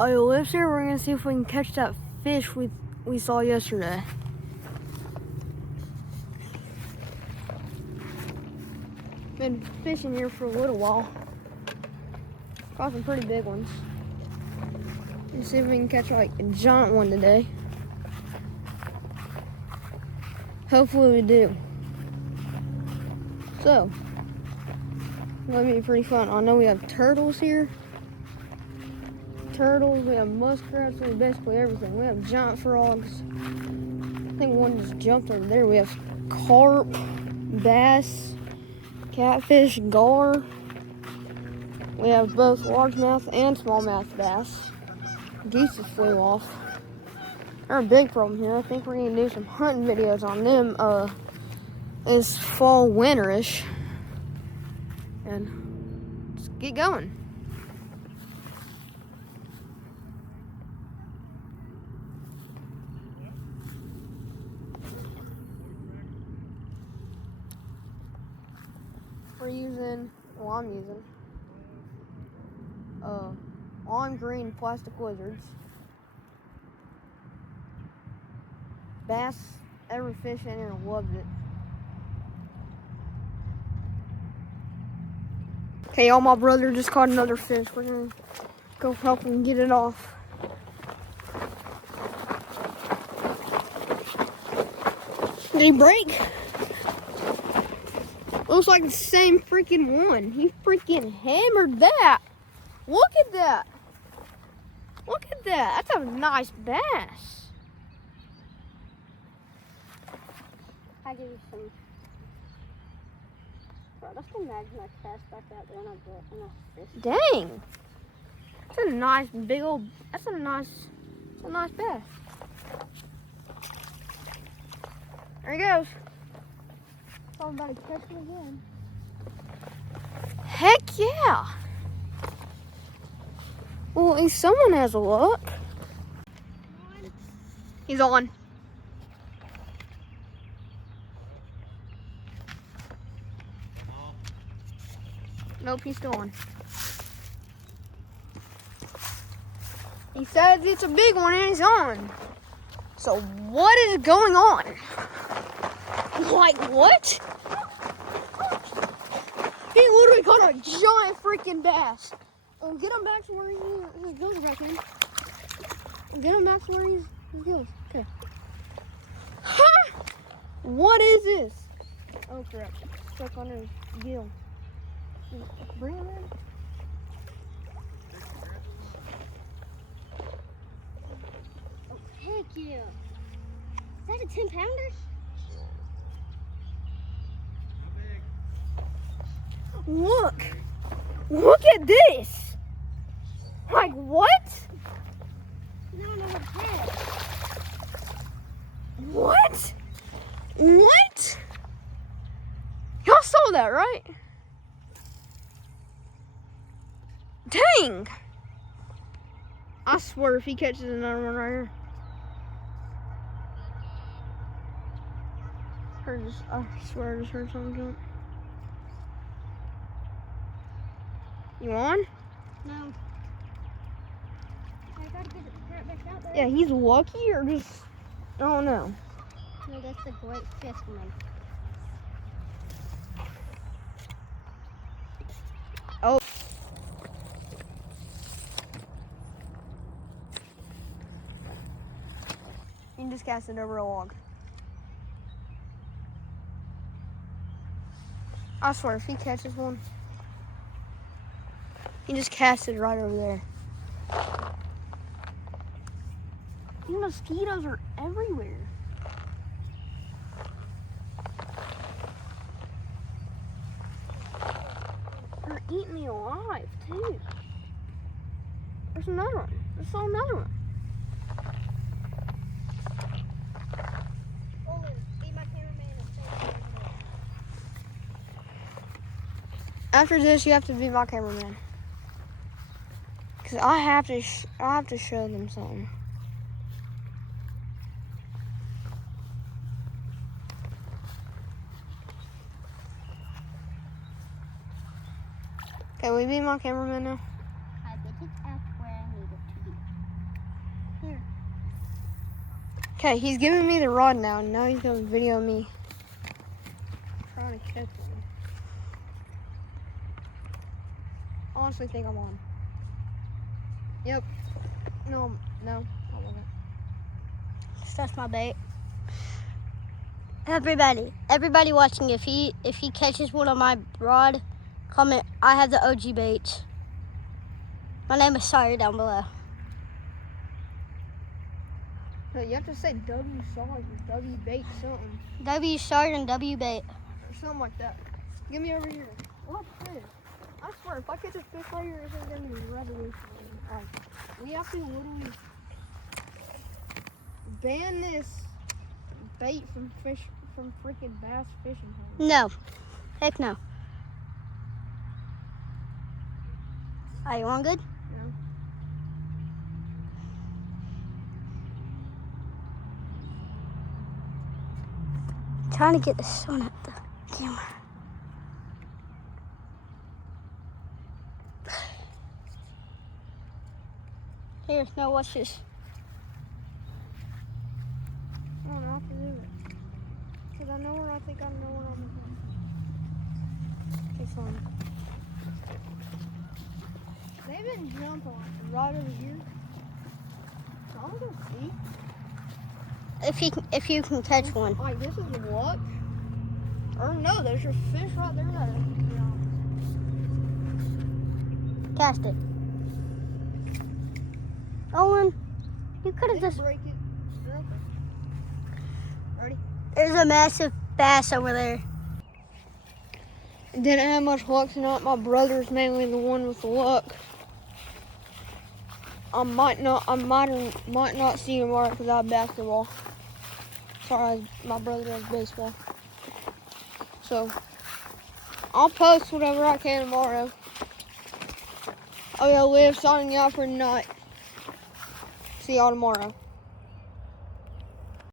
Oh, lives here. We're gonna see if we can catch that fish we saw yesterday. Been fishing here for a little while. Caught some pretty big ones. Let's see if we can catch like a giant one today. Hopefully we do. So, it's gonna be pretty fun. I know we have turtles here. Turtles, we have muskrats, we have basically everything. We have giant frogs. I think one just jumped over there. We have carp, bass, catfish, gar. We have both largemouth and smallmouth bass. Geese just flew off. They're a big problem here. I think we're gonna do some hunting videos on them. It's fall winterish. And let's get going. I'm using lime green plastic lizards. Bass, every fish in here loves it. Okay, y'all, my brother just caught another fish. We're gonna go help him get it off. Did he break? Looks like the same freaking one. He freaking hammered that. Look at that. Look at that. That's a nice bass. I give you some. Bro, let's imagine I cast back out there and I fish. Dang. That's a nice big old. That's a nice bass. There he goes. Somebody catch him again. Heck yeah. Well, at least someone has a luck. He's on. Nope, he's still on. He says it's a big one and he's on. So what is going on? Like what? He literally caught a giant freaking bass. Oh, get him back to where his gills are back in. Get him back to where his gills. Okay. Ha! What is this? Oh crap! Stuck on his gill. Bring him in. Oh heck yeah! Is that a 10-pounder? Look at this. Like what? No, head. What? What? Y'all saw that, right? Dang. I swear if he catches another one right here. I swear I just heard something jump. You on? No. I gotta get it right back out there. Yeah, he's lucky or just, I don't know. No, that's a great fisherman. Oh. You can just cast it over a log. I swear, if he catches one, he just cast it right over there. These mosquitoes are everywhere. They're eating me alive, too. There's another one. I saw another one. Be my cameraman and say After this, you have to be my cameraman. Cause I have to show them something. Okay, will you be my cameraman now? I get it at where I need it to be. Okay, he's giving me the rod now, and now he's gonna video me trying to catch one. Honestly think I'm on. Yep. No, I wasn't. That's my bait. Everybody watching, if he catches one on my rod, comment, I have the OG baits. My name is Sawyer down below. No, you have to say W Sawyer, W bait something. W Sawyer and W bait. Or something like that. Give me over here. What fish? I swear, if I catch a fish right here, it's gonna be revolutionary. Like, we have to literally ban this bait from freaking bass fishing homes. No. Heck no. Are you on good? No. Trying to get the sun at the camera. Here, no, watch this. I don't know how to do it. Because I know where I think I know where I'm going. Okay, fine. They've been jumping right over here. So I'm going to see. If you can catch one. Like, this is what? Or no, there's your fish right there. Cast it. Owen, you could have just... break it. Real quick. Ready? There's a massive bass over there. Didn't have much luck tonight. My brother's mainly the one with the luck. I might not see him tomorrow because I have basketball. Sorry, my brother does baseball. So, I'll post whatever I can tomorrow. Oh yeah, Liv, signing out for tonight. See y'all tomorrow.